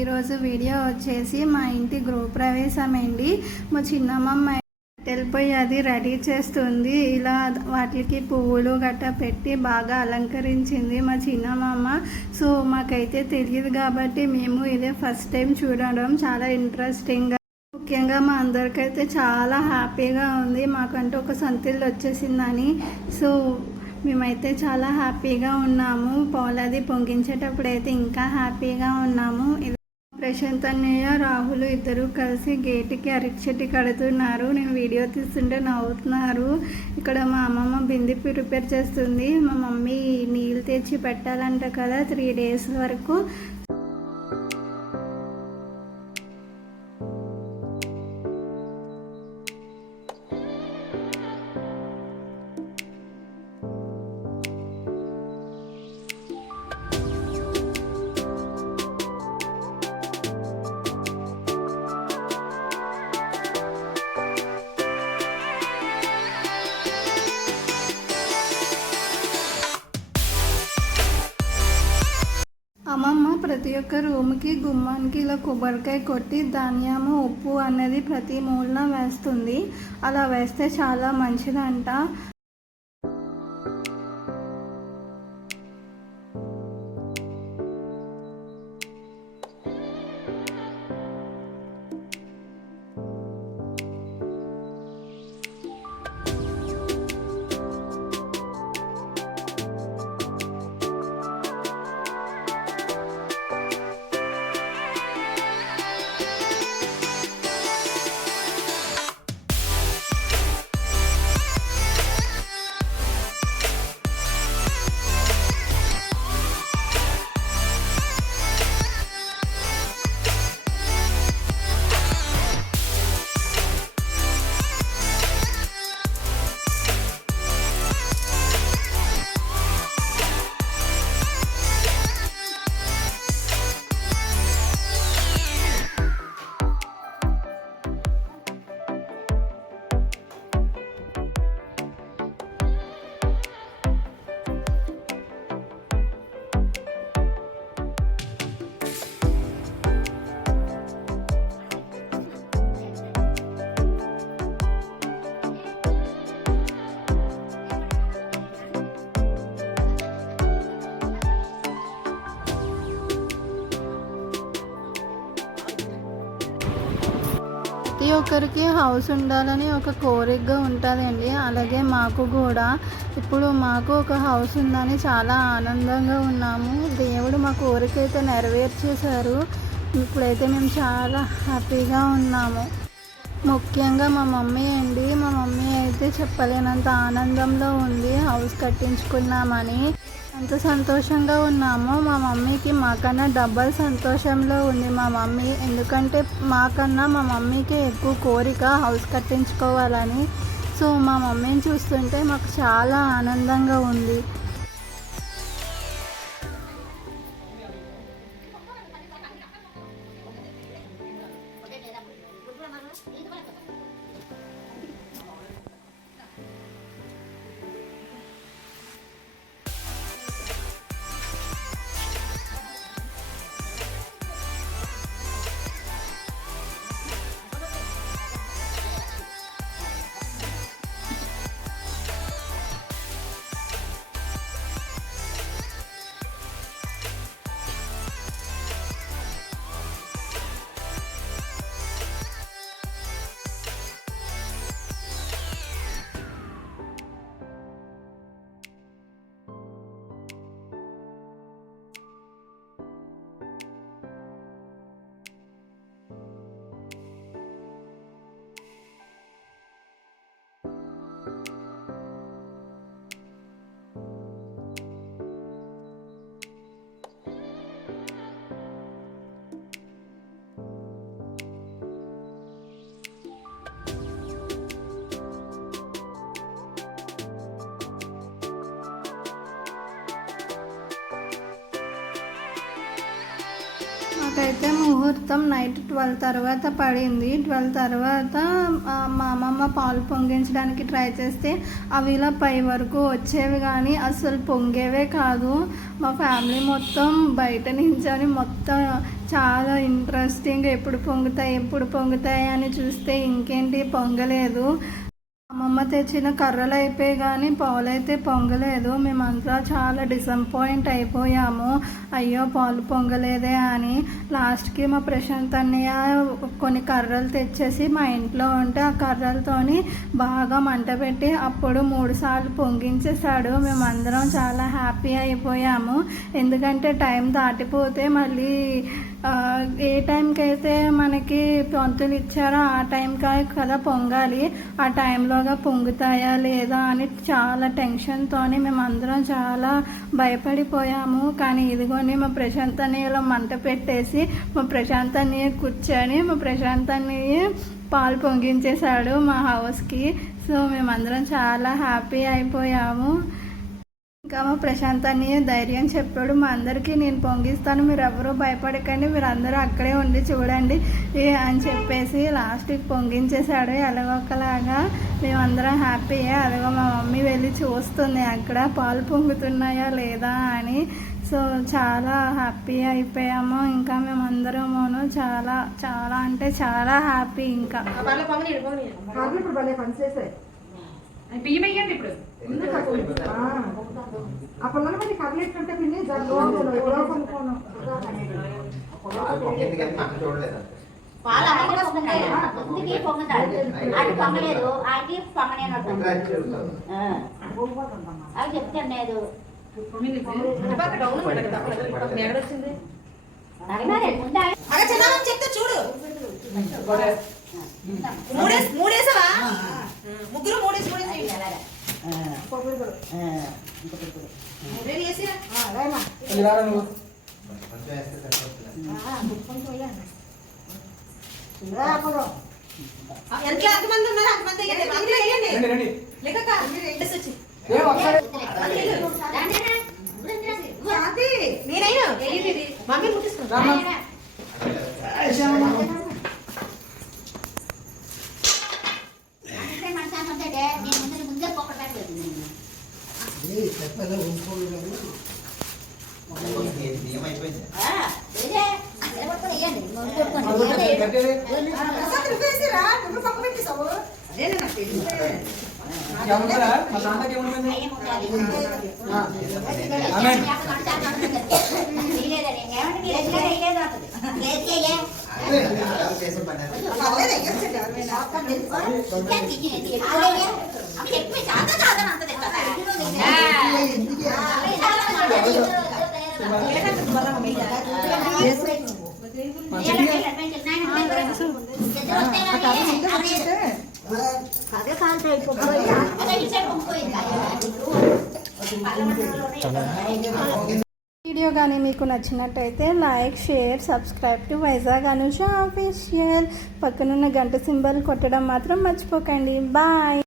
ఈరోజు వీడియో వచ్చేసి మా ఇంటి గృహప్రవేశం అండి. మా చిన్నమ్మ వెళ్ళిపోయి అది రెడీ చేస్తుంది. ఇలా వాటికి పువ్వులు గట్ట పెట్టి బాగా అలంకరించింది మా చిన్నమ్మ. సో మాకైతే తెలియదు కాబట్టి మేము ఇదే ఫస్ట్ టైం చూడడం చాలా ఇంట్రెస్టింగ్గా, ముఖ్యంగా మా అందరికైతే చాలా హ్యాపీగా ఉంది. మాకంటూ ఒక సొంతిల్లు వచ్చేసిందని. సో మేమైతే చాలా హ్యాపీగా ఉన్నాము. పాలది పొంగించేటప్పుడు అయితే ఇంకా హ్యాపీగా ఉన్నాము. ప్రశాంత్ అన్నయ్య, రాహుల్ ఇద్దరు కలిసి గేటుకి అరిచెట్టి కడుతున్నారు. నేను వీడియో తీస్తుంటే నవ్వుతున్నారు. ఇక్కడ మా అమ్మమ్మ బింది ప్రిపేర్ చేస్తుంది. మా మమ్మీ నీళ్ళు తెచ్చి పెట్టాలంట కదా 3 days వరకు. అమ్మమ్మ ప్రతి ఒక్క రూమ్కి గుమ్మానికి ఇలా కొబ్బరికాయ కొట్టి ధాన్యము, ఉప్పు అనేది ప్రతి మూలన వేస్తుంది. అలా వేస్తే చాలా మంచిదంట. ప్రతి ఒక్కరికి హౌస్ ఉండాలని ఒక కోరికగా ఉంటుందండి. అలాగే మాకు కూడా ఇప్పుడు మాకు ఒక హౌస్ ఉందని చాలా ఆనందంగా ఉన్నాము. దేవుడు మా కోరిక అయితే నెరవేర్చేశారు. ఇప్పుడైతే మేము చాలా హ్యాపీగా ఉన్నాము. ముఖ్యంగా మా మమ్మీ అండి. మా మమ్మీ అయితే చెప్పలేనంత ఆనందంలో ఉంది. హౌస్ కట్టించుకున్నామని ఎంత సంతోషంగా ఉన్నామో మా మమ్మీకి మాకన్నా డబల్ సంతోషంలో ఉంది మా మమ్మీ. ఎందుకంటే మాకన్నా మా మమ్మీకి ఎక్కువ కోరిక హౌస్ కట్టించుకోవాలని. సో మా మమ్మీని చూస్తుంటే మాకు చాలా ఆనందంగా ఉంది. మాకైతే ముహూర్తం నైట్ 12 తర్వాత పడింది. 12 తర్వాత మా అమ్మమ్మ పాలు పొంగించడానికి ట్రై చేస్తే అవి ఇలా పై వరకు వచ్చేవి కానీ అసలు పొంగేవే కాదు. మా ఫ్యామిలీ మొత్తం బయట నించొని మొత్తం చాలా ఇంట్రెస్టింగ్ ఎప్పుడు పొంగుతాయి అని చూస్తే ఇంకేంటి పొంగలేదు. అమ్మమ్మ తెచ్చిన కర్రలు అయిపోయి కానీ పాలైతే పొంగలేదు. మేమంతా చాలా డిసప్పాయింట్ అయిపోయాము, అయ్యో పాలు పొంగలేదే అని. లాస్ట్కి మా ప్రశాంత్ అన్నయ్య కొన్ని కర్రలు తెచ్చేసి మా ఇంట్లో ఉంటే ఆ కర్రలతోని బాగా మంట పెట్టి అప్పుడు 3 సార్లు పొంగించేశాడు. మేమందరం చాలా హ్యాపీ అయిపోయాము. ఎందుకంటే టైం దాటిపోతే మళ్ళీ ఏ టైంకి అయితే మనకి పంతులు ఇచ్చారో ఆ టైంకి కదా పొంగాలి, ఆ టైంలోగా పొంగుతాయా లేదా అని చాలా టెన్షన్తోని మేమందరం చాలా భయపడిపోయాము. కానీ ఇదిగోని మా ప్రశాంత్ అన్నయ్యలో మంట పెట్టేసి మా ప్రశాంత్ అన్నయ్య కూర్చొని మా ప్రశాంత్ అన్నయ్య పాలు పొంగించేశాడు మా హౌస్కి. సో మేమందరం చాలా హ్యాపీ అయిపోయాము. ఇంకా మా ప్రశాంత్ అన్నయ్య ధైర్యం చెప్పాడు మా అందరికీ, నేను పొంగిస్తాను, మీరు ఎవరూ భయపడకండి, మీరు అందరూ అక్కడే ఉండి చూడండి అని చెప్పేసి లాస్ట్కి పొంగించేశాడు ఎలాగొకలాగా. మేమందరం హ్యాపీయే. అదిగో మా మమ్మీ వెళ్ళి చూస్తుంది అక్కడ పాలు పొంగుతున్నాయా లేదా అని. సో చాలా హ్యాపీ అయిపోయాము. ఇంకా మేమందరమును చాలా చాలా అంటే చాలా హ్యాపీ. ఇంకా బియ్యం వేయండి ఇప్పుడు ఆ పిల్లలు మరి కర్లేట్టుంటే పిన్ని పాలు అలాగే పొంగుతాయి. ముందుకి పొంగుతాడు, అది పొంగలేదు, అది పొంగలేదు అది చెప్తాను లేదు. చెప్తే చూడు, మూడేసావా? ముగ్గురు మూడేసి ఎంత అంతమంది ఉన్నారు, అంతమంది నేనైనా మమ్మీ ముట్టిస్తున్నా. వీడియో కానీ మీకు నచ్చినట్టయితే like, share, subscribe to Vizag Anusha official. పక్కనున్న గంట సింబల్ కొట్టడం మాత్రం మర్చిపోకండి. బాయ్.